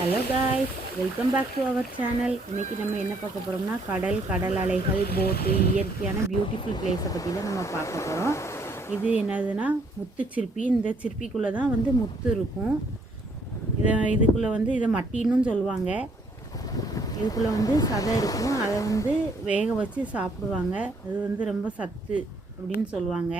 Hello guys welcome back to our channel இன்றைக்கி நம்ம என்ன பார்க்க போகிறோம்னா கடல் கடல் அலைகள் போட்டு இயற்கையான பியூட்டிஃபுல் பிளேஸை பற்றி தான் நம்ம பார்க்க போகிறோம் இது என்னதுன்னா முத்து சிற்பி. இந்த சிற்பிக்குள்ளே தான் வந்து முத்து இருக்கும். இதை இதுக்குள்ளே வந்து இதை மட்டின்னு சொல்லுவாங்க. இதுக்குள்ளே வந்து சதை இருக்கும். அதை வந்து வேக வச்சு சாப்பிடுவாங்க. அது வந்து ரொம்ப சத்து அப்படின்னு சொல்லுவாங்க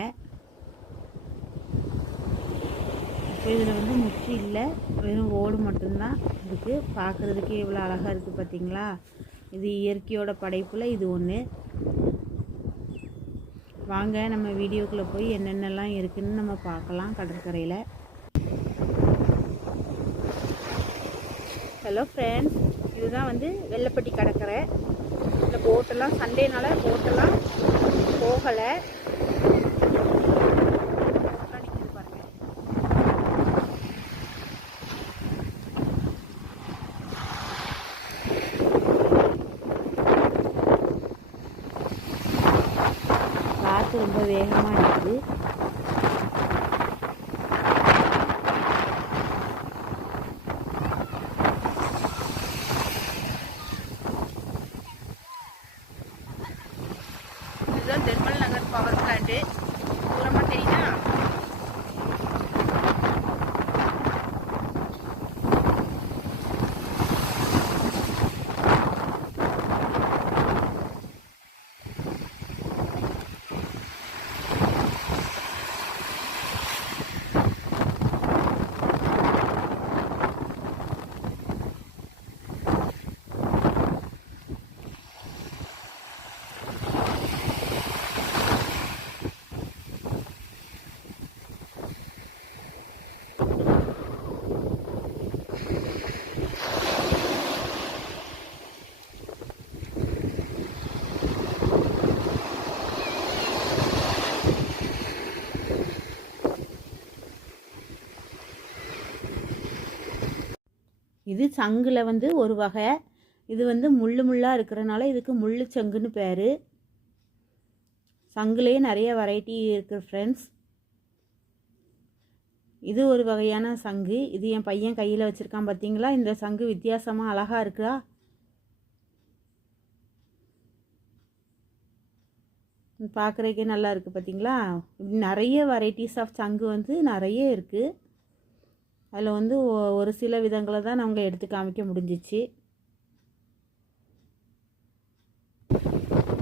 இப்போ இதில் வந்து முற்றி இல்லை. வெறும் ஓடு மட்டும்தான் இருக்குது பார்க்குறதுக்கே இவ்வளோ அழகாக இருக்குது பார்த்தீங்களா? இது இயற்கையோட படைப்பில் இது ஒன்று வாங்க நம்ம வீடியோக்குள்ளே போய் என்னென்னலாம் இருக்குதுன்னு நம்ம பார்க்கலாம் கடற்கரையில். ஹலோ ஃப்ரெண்ட்ஸ் இதுதான் வந்து வெள்ளப்பட்டி கடற்கரை. இந்த போட்டெல்லாம் சண்டேனால போட்டெல்லாம் போகலை. ரொம்ப வேகமாக இருக்குது. இதுதான் தெர்மல் நகர் பவர் பிளான்ட்டு தூரமாக தெரியுதா இது சங்கில் வந்து ஒரு வகை. இது வந்து முள்ளு முள்ளாக இருக்கிறனால இதுக்கு முள்ளு சங்குன்னு பேர். சங்குலேயே நிறைய வெரைட்டி இருக்குது ஃப்ரெண்ட்ஸ் இது ஒரு வகையான சங்கு. இது என் பையன் கையில் வச்சுருக்கான் பார்த்தீங்களா இந்த சங்கு வித்தியாசமாக அழகாக இருக்கா? பார்க்குறக்கே நல்லா இருக்குது பார்த்தீங்களா நிறைய வெரைட்டிஸ் ஆஃப் சங்கு வந்து நிறைய இருக்குது அதில் வந்து ஒரு சில விதங்களை தான் நாங்கள் எடுத்து காமிக்க முடிஞ்சிச்சு.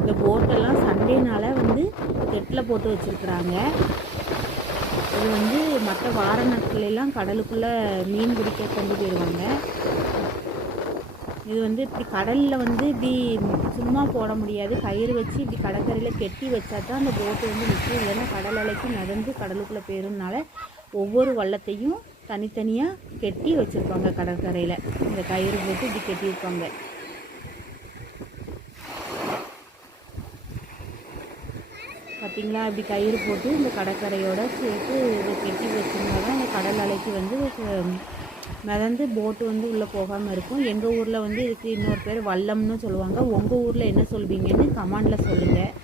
இந்த போட்டெல்லாம் சண்டேனால வந்து கெட்டில் போட்டு வச்சுருக்குறாங்க. இது வந்து மற்ற வார நாட்களெல்லாம் கடலுக்குள்ளே மீன் பிடிக்க கொண்டு போயிடுவாங்க இது வந்து இப்படி கடலில் வந்து இப்படி சும்மா போட முடியாது. கயிறு வச்சு இப்படி கடற்கரையில் கெட்டி வச்சா தான் அந்த போட்டு வந்து நிற்கும் இல்லைன்னா கடல் அலைக்கு நடந்து கடலுக்குள்ளே போயிருந்தனால ஒவ்வொரு வள்ளத்தையும் தனித்தனியாக கெட்டி வச்சுருப்பாங்க கடற்கரையில். இந்த கயிறு போட்டு இப்படி கெட்டியிருப்பாங்க. பார்த்தீங்களா இப்படி கயிறு போட்டு இந்த கடற்கரையோட சேர்த்து இதை கெட்டி வச்சுருந்தா தான் இந்த கடல் அலைக்கு வந்து மிதந்து போட்டு வந்து உள்ளே போகாமல் இருக்கும். எங்கள் ஊரில் வந்து இதுக்கு இன்னொரு பேர் வல்லம்னு சொல்லுவாங்க. உங்கள் ஊரில் என்ன சொல்வீங்கன்னு கமெண்டில் சொல்லுங்கள்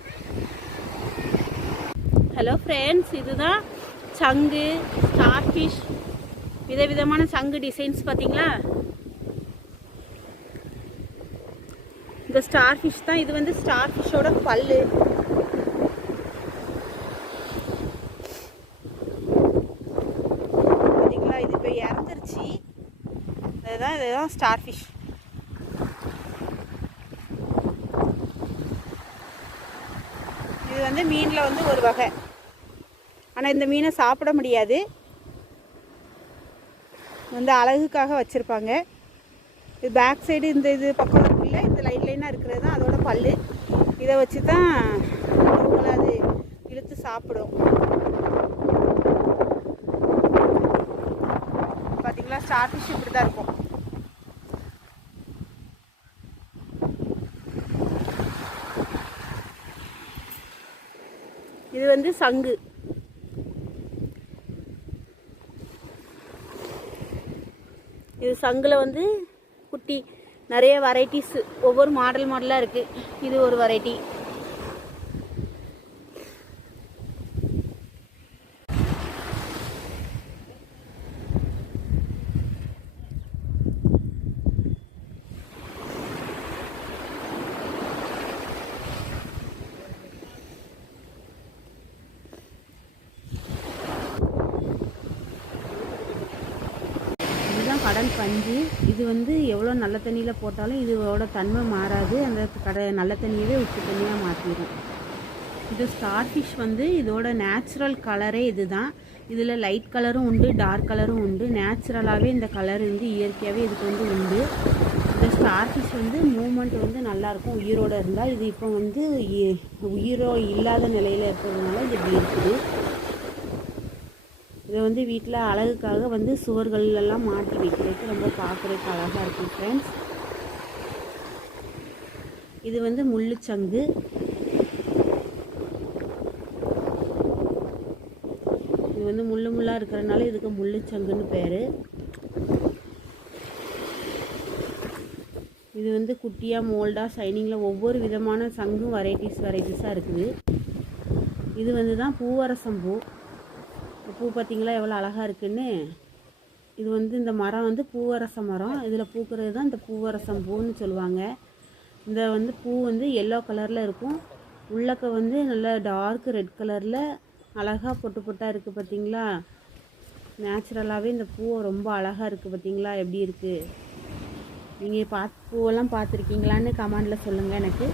ஹலோ ஃப்ரெண்ட்ஸ் இதுதான் சங்கு ஸ்டார் ஃபிஷ் விதவிதமான சங்கு டிசைன்ஸ் பார்த்தீங்களா? இந்த ஸ்டார் ஃபிஷ் தான். இது வந்து ஸ்டார் ஃபிஷ்ஷோட பல்லு. பார்த்தீங்களா? இது இப்போ இறந்துருச்சு. அதுதான் இதுதான் ஸ்டார் ஃபிஷ் இது வந்து மீனில் வந்து ஒரு வகை. ஆனால் இந்த மீனை சாப்பிட முடியாது. வந்து அழகுக்காக வச்சுருப்பாங்க. இது பேக் சைடு இந்த இது பக்கம் இருக்குல்ல இந்த லைன் லைனாக இருக்கிறது தான் அதோட பல்லு. இதை வச்சு தான் அவங்கள அது இழுத்து சாப்பிடும். பார்த்தீங்களா ஸ்டார் ஃபிஷ் இப்படி தான் இருக்கும். இது வந்து சங்கு. இது சங்கில் வந்து குட்டி நிறைய வெரைட்டிஸ் ஒவ்வொரு மாடல் மாடலாக இருக்குது இது ஒரு வெரைட்டி கடல் பஞ்சு. இது வந்து எவ்வளோ நல்ல தண்ணியில் போட்டாலும் இதோட தன்மை மாறாது. அந்த கடை நல்ல தண்ணியவே உப்பு தண்ணியாக மாற்றிடும் இது ஸ்டார் ஃபிஷ் வந்து இதோட நேச்சுரல் கலரே இதுதான். இதில் லைட் கலரும் உண்டு டார்க் கலரும் உண்டு. நேச்சுரலாகவே இந்த கலர் வந்து இயற்கையாகவே இதுக்கு வந்து உண்டு. இந்த ஸ்டார் ஃபிஷ் வந்து மூமெண்ட் வந்து நல்லாயிருக்கும் உயிரோடு இருந்தால் இது இப்போ வந்து இ- உயிரோ இல்லாத நிலையில் இருக்கிறதுனால இது இப்படி இருக்குது. இதை வந்து வீட்டில் அழகுக்காக வந்து சுவர்களெல்லாம் மாட்டி வைக்கிறதுக்கு ரொம்ப பார்க்குறதுக்கு அழகாக இருக்கும் ஃப்ரெண்ட்ஸ் இது வந்து முள்ளுச்சங்கு. இது வந்து முள்ளு முள்ளாக இருக்கிறனால இதுக்கு முள்ளுச்சங்குன்னு பேர். இது வந்து குட்டியாக மோல்டாக ஷைனிங்கில் ஒவ்வொரு விதமான சங்கும் வெரைட்டிஸ் வெரைட்டிஸாக இருக்குது. இது வந்து தான் பூவரசம் பூ. பூ பார்த்தீங்களா எவ்வளோ அழகாக இருக்குன்னு. இது வந்து இந்த மரம் வந்து பூவரச மரம். இதில் பூக்கிறது தான் இந்த பூவரசம் பூன்னு சொல்லுவாங்க. இந்த வந்து பூ வந்து எல்லோ கலரில் இருக்கும். உள்ளக்க வந்து நல்ல டார்க் ரெட் கலரில் அழகாக பொட்டு பொட்டாக இருக்குது பார்த்தீங்களா நேச்சுரலாகவே இந்த பூ ரொம்ப அழகாக இருக்குது பார்த்தீங்களா எப்படி இருக்குது நீங்கள் பார்த்து பூவெல்லாம் பார்த்துருக்கீங்களான்னு கமெண்டில் சொல்லுங்கள் எனக்கு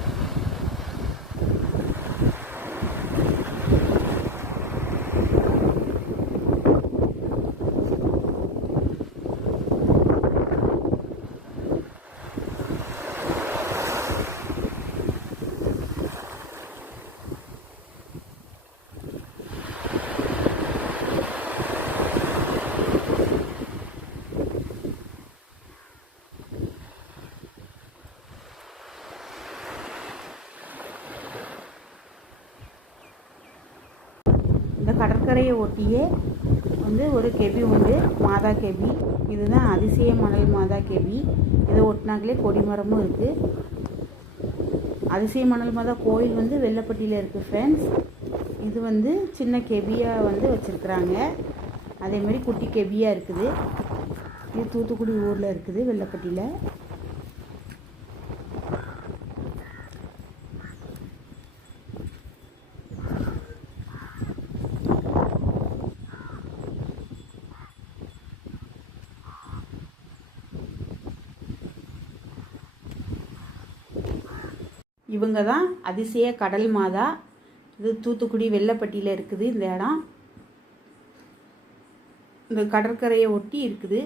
இந்த கடற்கரையை ஒட்டியே வந்து ஒரு கெபி உண்டு மாதா கெபி. இதுதான் அதிசய மணல் மாதா கெபி. இதை ஒட்டினாங்களே கொடிமரமும் இருக்குது அதிசய மணல் மாதா கோயில் வந்து வெள்ளப்பட்டியில் இருக்குது ஃப்ரெண்ட்ஸ் இது வந்து சின்ன கெபியாக வந்து வச்சுருக்குறாங்க. அதே மாதிரி குட்டி கெபியாக இருக்குது. இது தூத்துக்குடி ஊரில் இருக்குது வெள்ளப்பட்டியில். இவங்க தான் அதிசய கடல் மாதா. இது தூத்துக்குடி வெள்ளப்பட்டியில் இருக்குது இந்த இடம். இந்த கடற்கரையை ஒட்டி இருக்குது.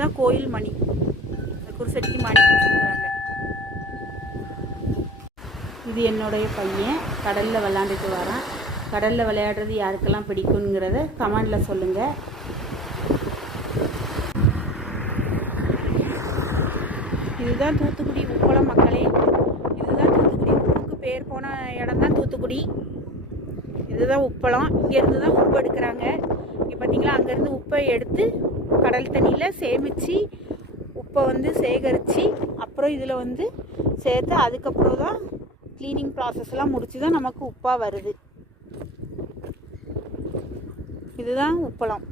இதுதான் கோயில் மணி. இந்த குருசடிக்கு மணி வச்சுருக்குறாங்க. இது என்னுடைய பையன். கடலில் விளாண்டுட்டு வரான். கடலில் விளையாடுறது யாருக்கெல்லாம் பிடிக்குங்கிறத கமெண்டில் சொல்லுங்கள் இதுதான் தூத்துக்குடி உப்பளம் மக்களே. இதுதான் தூத்துக்குடி. உப்புக்கு பேர் போன இடம் தான் தூத்துக்குடி. இதுதான் உப்பளம். இங்கேருந்து தான் உப்பு எடுக்கிறாங்க. இங்கே பார்த்தீங்களா அங்கேருந்து உப்பை எடுத்து கடல் தண்ணியில் சேமித்து உப்பை வந்து சேகரித்து அப்புறம் இதில் வந்து சேர்த்து அதுக்கப்புறம் தான் க்ளீனிங் ப்ராசஸ்லாம் முடித்து தான் நமக்கு உப்பாக வருது. இதுதான் உப்பளம்.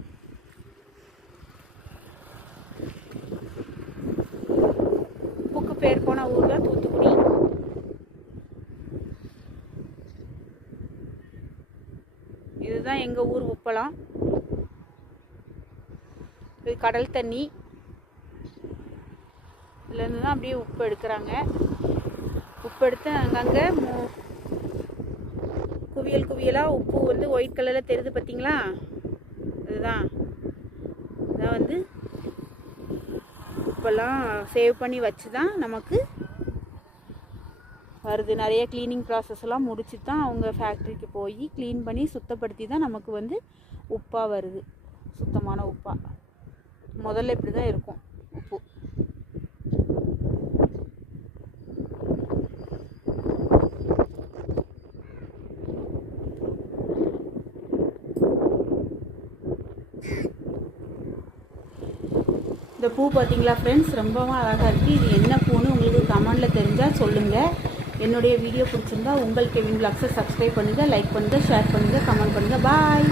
உப்புக்கு பேர் போன ஊர் தான் தூத்துக்குடி. இதுதான் எங்கள் ஊர் உப்பளம். இது கடல் தண்ணி. இதுலேருந்து தான் அப்படியே உப்பு எடுக்கிறாங்க. உப்பு எடுத்து அங்கங்கே குவியல் குவியலாக உப்பு வந்து ஒயிட் கலரில் தெரியுது பார்த்தீங்களா இதுதான். இதான் வந்து உப்பெல்லாம் சேவ் பண்ணி வச்சு தான் நமக்கு வருது. நிறைய க்ளீனிங் ப்ராசஸ்லாம் முடிச்சு தான் அவங்க ஃபேக்ட்ரிக்கு போய் க்ளீன் பண்ணி சுத்தப்படுத்தி தான் நமக்கு வந்து உப்பாக வருது. சுத்தமான உப்பாக முதல்ல இப்படி தான் இருக்கும். உப்பு. இந்த பூ பார்த்தீங்களா ஃப்ரெண்ட்ஸ் ரொம்பவும் அழகாக இருக்குது இது என்ன பூன்னு உங்களுக்கு கமெண்டில் தெரிஞ்சால் சொல்லுங்கள் என்னுடைய வீடியோ பிடிச்சிருந்தா உங்கள் கெவின் பிளாக்ஸை சப்ஸ்கிரைப் பண்ணுங்கள் லைக் பண்ணுங்கள் ஷேர் பண்ணுங்கள் கமெண்ட் பண்ணுங்கள் பாய்